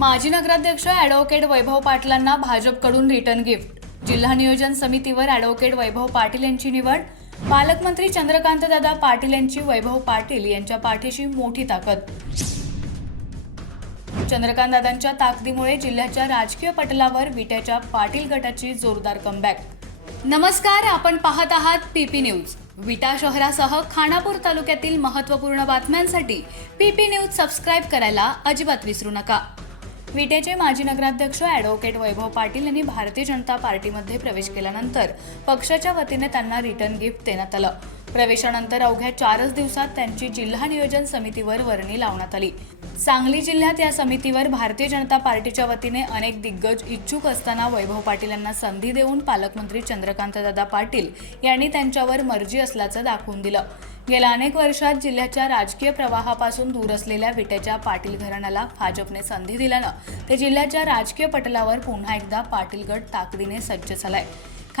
माजी नगराध्यक्ष ॲडव्होकेट वैभव पाटलांना भाजपकडून रिटर्न गिफ्ट. जिल्हा नियोजन समितीवर ॲडव्होकेट वैभव पाटील यांची निवड. पालकमंत्री चंद्रकांतदादा पाटील यांची वैभव पाटील यांच्या पाठीशी मोठी ताकद. चंद्रकांतदादांच्या ताकदीमुळे जिल्ह्याच्या राजकीय पटलावर विट्याच्या पाटील गटाची जोरदार कमबॅक नमस्कार आपण पाहत आहात पीपी न्यूज. विटा शहरासह खानापूर तालुक्यातील महत्त्वपूर्ण बातम्यांसाठी पीपी न्यूज सबस्क्राईब करायला अजिबात विसरू नका. विटेचे माजी नगराध्यक्ष ॲडव्होकेट वैभव पाटील यांनी भारतीय जनता पार्टीमध्ये प्रवेश केल्यानंतर पक्षाच्या वतीने त्यांना रिटर्न गिफ्ट देण्यात आलं. प्रवेशानंतर अवघ्या चारच दिवसात त्यांची जिल्हा नियोजन समितीवर वर्णी लावण्यात आली. सांगली जिल्ह्यात या समितीवर भारतीय जनता पार्टीच्या वतीने अनेक दिग्गज इच्छुक असताना वैभव पाटील यांना संधी देऊन पालकमंत्री चंद्रकांतदादा पाटील यांनी त्यांच्यावर मर्जी असल्याचं दाखवून दिलं. गेल्या अनेक वर्षात जिल्ह्याच्या राजकीय प्रवाहापासून दूर असलेल्या विट्याच्या पाटील घराण्याला भाजपने संधी दिल्यानं ते जिल्ह्याच्या राजकीय पटलावर पुन्हा एकदा पाटील गट ताकदीने सज्ज झालाय.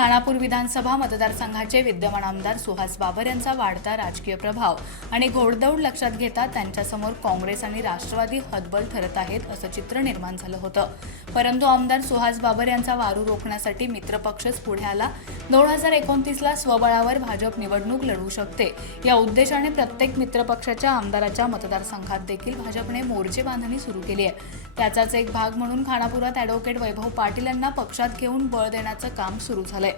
खानापूर विधानसभा मतदारसंघाचे विद्यमान आमदार सुहास बाबर यांचा वाढता राजकीय प्रभाव आणि घोडदौड लक्षात घेता त्यांच्यासमोर काँग्रेस आणि राष्ट्रवादी हतबल ठरत आहेत असं चित्र निर्माण झालं होतं. परंतु आमदार सुहास बाबर यांचा वारू रोखण्यासाठी मित्रपक्षच पुढे आला. दोन हजार एकोणतीसला स्वबळावर भाजप निवडणूक लढवू शकते. या उद्देशाने प्रत्येक मित्रपक्षाच्या आमदाराच्या मतदारसंघात देखील भाजपने मोर्चे बांधणी सुरू केली आहे. त्याचाच एक भाग म्हणून खानापुरात ॲडव्होकेट वैभव पाटील यांना पक्षात घेऊन बळ देण्याचं काम सुरू झालंय. で。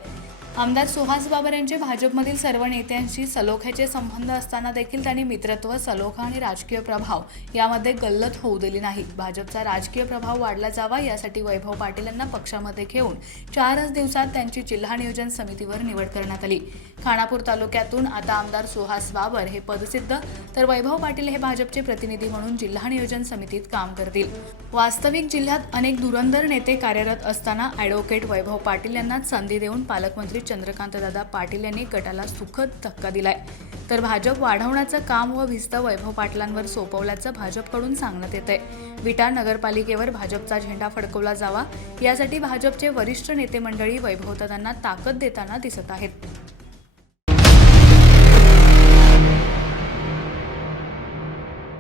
आमदार सुहास बाबर यांचे भाजपमधील सर्व नेत्यांशी सलोख्याचे संबंध असताना देखील त्यांनी मित्रत्व सलोखा आणि राजकीय प्रभाव यामध्ये गल्लत होऊ दिली नाही. भाजपचा राजकीय प्रभाव वाढला जावा यासाठी वैभव पाटील यांना पक्षामध्ये घेऊन चारच दिवसात त्यांची जिल्हा नियोजन समितीवर निवड करण्यात आली. खानापूर तालुक्यातून आता आमदार सुहास बाबर हे पदसिद्ध तर वैभव पाटील हे भाजपचे प्रतिनिधी म्हणून जिल्हा नियोजन समितीत काम करतील. वास्तविक जिल्ह्यात अनेक धुरंधर नेते कार्यरत असताना ॲडव्होकेट वैभव पाटील यांना संधी देऊन पालकमंत्री चंद्रकांतदादा पाटील यांनी गटाला सुखद धक्का दिलाय. तर भाजप वाढवण्याचं काम व भिस्त वैभव पाटलांवर सोपवल्याचं भाजपकडून सांगण्यात येतंय. विटा नगरपालिकेवर भाजपचा झेंडा फडकवला जावा यासाठी भाजपचे वरिष्ठ नेते मंडळी वैभवदादांना ताकद देताना दिसत आहेत.